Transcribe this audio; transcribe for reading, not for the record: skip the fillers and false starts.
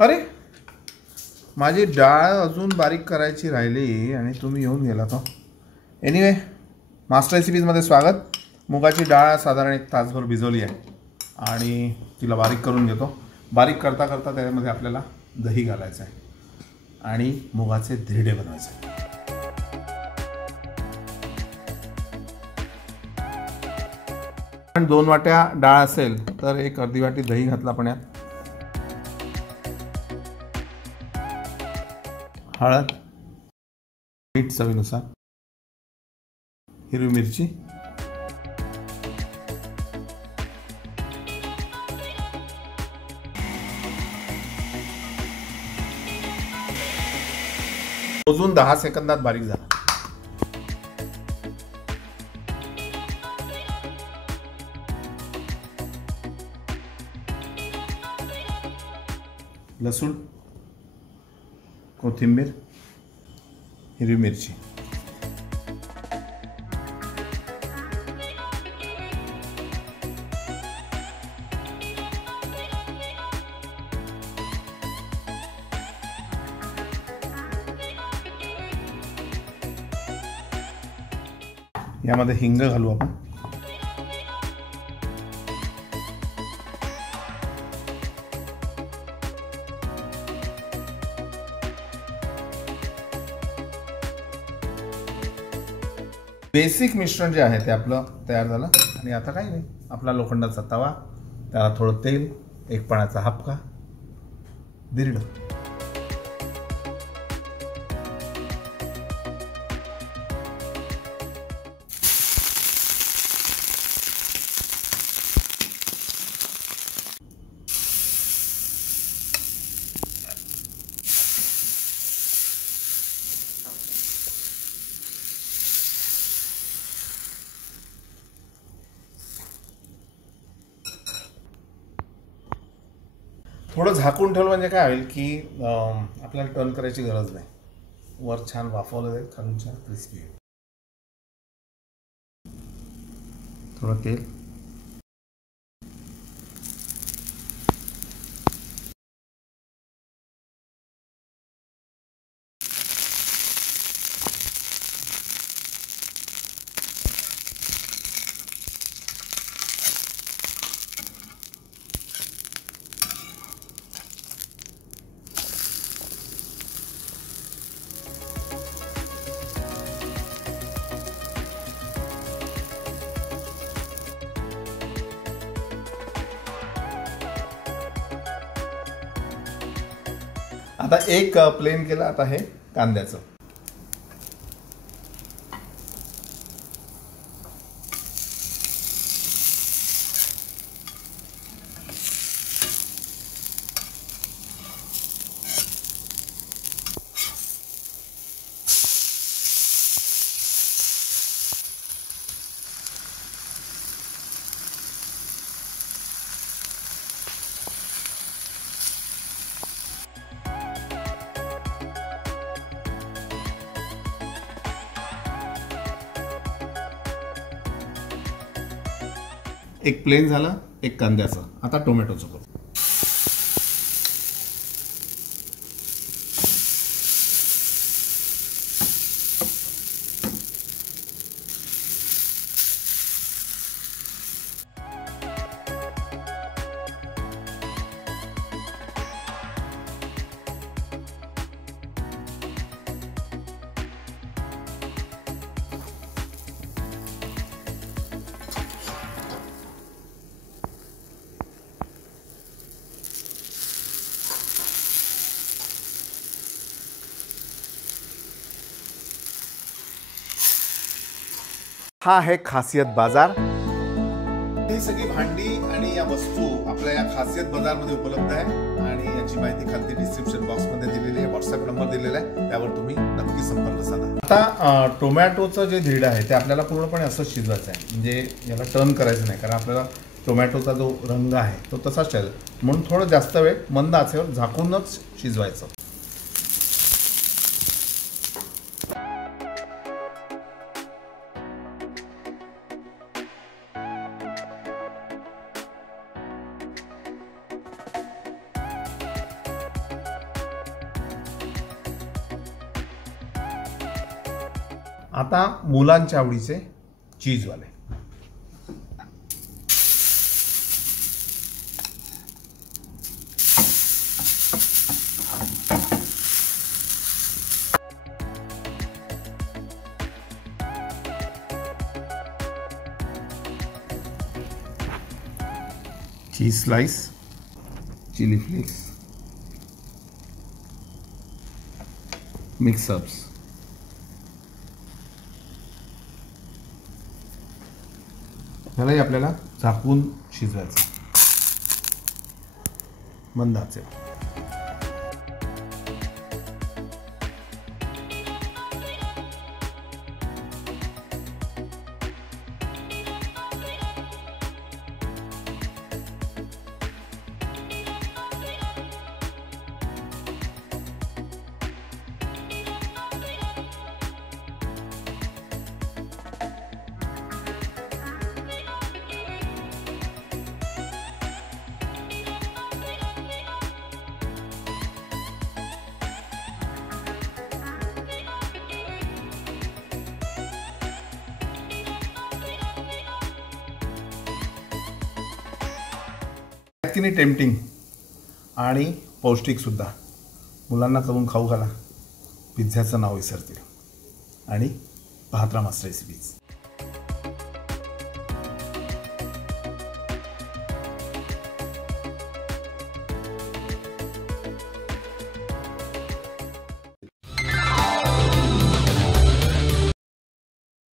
अरे माझी डाळ अजून बारीक करायची राहिली आणि तुम्ही येऊन गेला तो. एनिवे, मास्टर रेसिपीजमध्ये स्वागत. मुगाची डाळ साधारण 1 तासभर भिजवली आहे आणि तिला बारीक करून घेतो. बारीक करता करता त्यामध्ये आपल्याला दही घालायचं आहे आणि मुगाचे धिरडे बनवायचे आहेत. 2 वाट्या डाळ असेल तर 1 अर्धी वाटी दही घातला पाण्यात. हळद, मीठ चवीनुसार, हिरवी मिरची, मोजून 10 सेकंदात बारीक झाला. लसूण, कोथिंबीर, हिरवी मिरची, यामध्ये हिंग घालू आपण. बेसिक मिश्रण जे आहे ते आपलं तयार झालं आणि आता काही नाही, आपला लोखंडाचा तवा, त्याला थोडं तेल, 1 पाण्याचा हापका, धिरडं. थोडं झाकून ठेवलं म्हणजे काय होईल की आपल्याला टर्न करायची गरज नाही. वर छान वाफवलं जाईल, खालून छान क्रिस्पी आहे. थोडं तेल, आता एक प्लेन केलं. आता हे कांद्याचं. एक प्लेन झालं, एक कांद्याचं. आता टोमॅटोचं करू. हा आहे खासियत बाजार. ही सगळी भांडी आणि या वस्तू आपल्या या खासियत बाजारमध्ये उपलब्ध आहे आणि याची माहिती खाली डिस्क्रिप्शन बॉक्समध्ये दिलेली आहे. व्हॉट्सअप नंबर दिलेला आहे, त्यावर तुम्ही नक्की संपर्क साधा. आता टोमॅटोचं जे धिरडं आहे ते आपल्याला पूर्णपणे असं शिजवायचं आहे, म्हणजे याला टर्न करायचं नाही, कारण आपल्याला टोमॅटोचा जो रंग आहे तो तसाच ठेवायचा. म्हणून थोडं जास्त वेळ मंद आचेवर झाकूनच शिजवायचं. आता मुलांच्या आवडीचे चीजवाले. Cheese slice, chilli flakes, mix ups. ह्यालाही आपल्याला झाकून शिजवायचं मंद आचेवर. की नाही टेम्पटिंग आणि पौष्टिक सुद्धा. मुलांना करून खाऊ घाला, पिझ्झाचं नाव विसरतील आणि पाहत राहा मास्टर रेसिपीज.